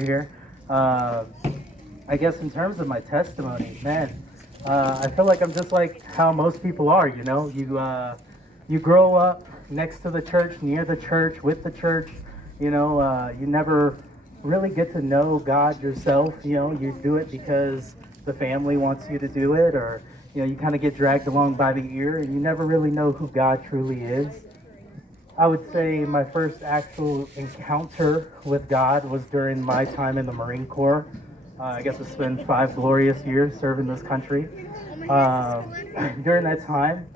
over here. I guess in terms of my testimony, man, I feel like I'm just like how most people are. You know, you grow up next to the church, near the church, with the church. You know, you never really get to know God yourself. You know, you do it because the family wants you to do it, or you know, you kind of get dragged along by the ear, and you never really know who God truly is. I would say my first actual encounter with God was during my time in the Marine Corps. I got to spend 5 glorious years serving this country. During that time,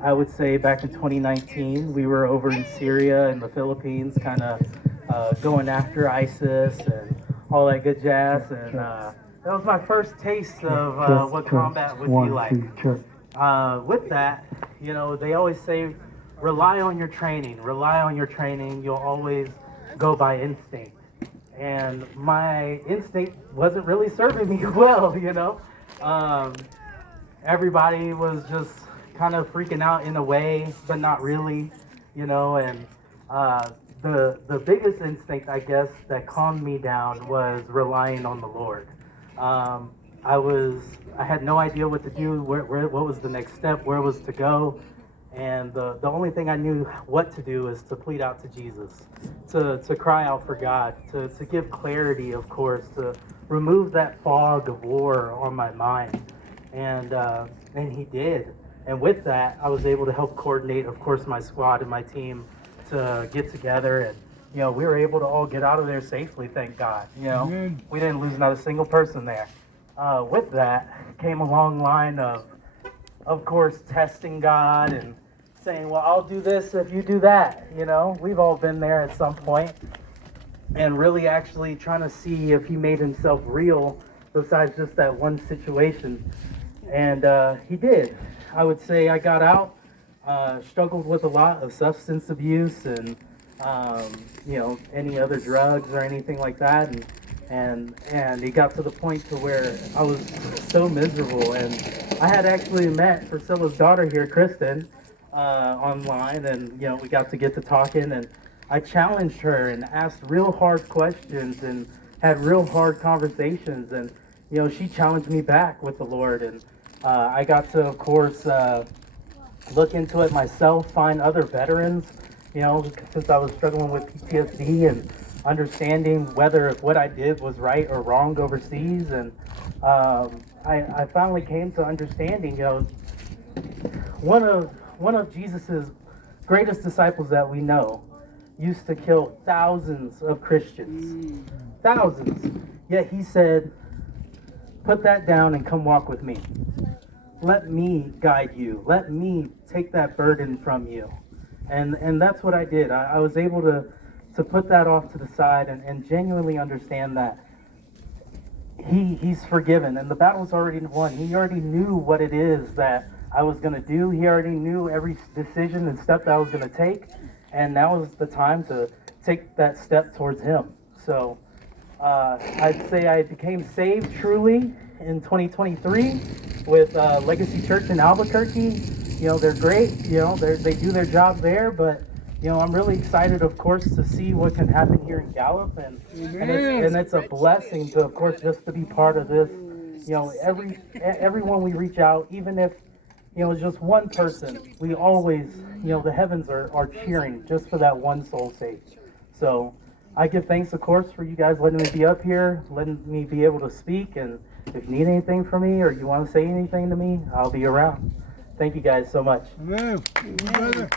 I would say back in 2019, we were over in Syria and the Philippines, kind of going after ISIS and all that good jazz. And that was my first taste of what combat would be like. With that, you know, they always say, rely on your training, you'll always go by instinct. And my instinct wasn't really serving me well, you know. Everybody was just kind of freaking out in a way, but not really, you know. And the biggest instinct, I guess, that calmed me down was relying on the Lord. I had no idea what to do, what was the next step, where was to go. And the only thing I knew what to do is to plead out to Jesus, to cry out for God, to give clarity, of course, to remove that fog of war on my mind. And he did. And with that, I was able to help coordinate, of course, my squad and my team to get together. And, you know, we were able to all get out of there safely, thank God. You know, we didn't lose not a single person there. With that came a long line of course, testing God and saying, well, I'll do this if you do that. You know, we've all been there at some point, and really actually trying to see if he made himself real besides just that one situation. And he did. I would say I got out, struggled with a lot of substance abuse and, you know, any other drugs or anything like that. And it got to the point to where I was so miserable. And I had actually met Priscilla's daughter here, Kristen, online, and you know, we got to get to talking, and I challenged her and asked real hard questions and had real hard conversations, and you know, she challenged me back with the Lord. And I got to, of course, look into it myself, find other veterans, you know, since I was struggling with PTSD and understanding whether if what I did was right or wrong overseas. And I finally came to understanding, you know, one of Jesus's greatest disciples that we know used to kill thousands of Christians. Thousands. Yet he said, put that down and come walk with me. Let me guide you. Let me take that burden from you. And that's what I did. I was able to put that off to the side and genuinely understand that he's forgiven and the battle's already won. He already knew what it is that I was going to do. He already knew every decision and step that I was going to take, and now is the time to take that step towards him. So I'd say I became saved truly in 2023 with Legacy Church in Albuquerque. You know, they're great. You know, they do their job there, but you know, I'm really excited, of course, to see what can happen here in Gallup, and it's a blessing to, of course, just to be part of this. You know, everyone we reach out, even if, you know, it's just one person, we always, you know, the heavens are cheering just for that one soul saved. So I give thanks, of course, for you guys letting me be up here, letting me be able to speak, and if you need anything from me or you want to say anything to me, I'll be around. Thank you guys so much. Amen.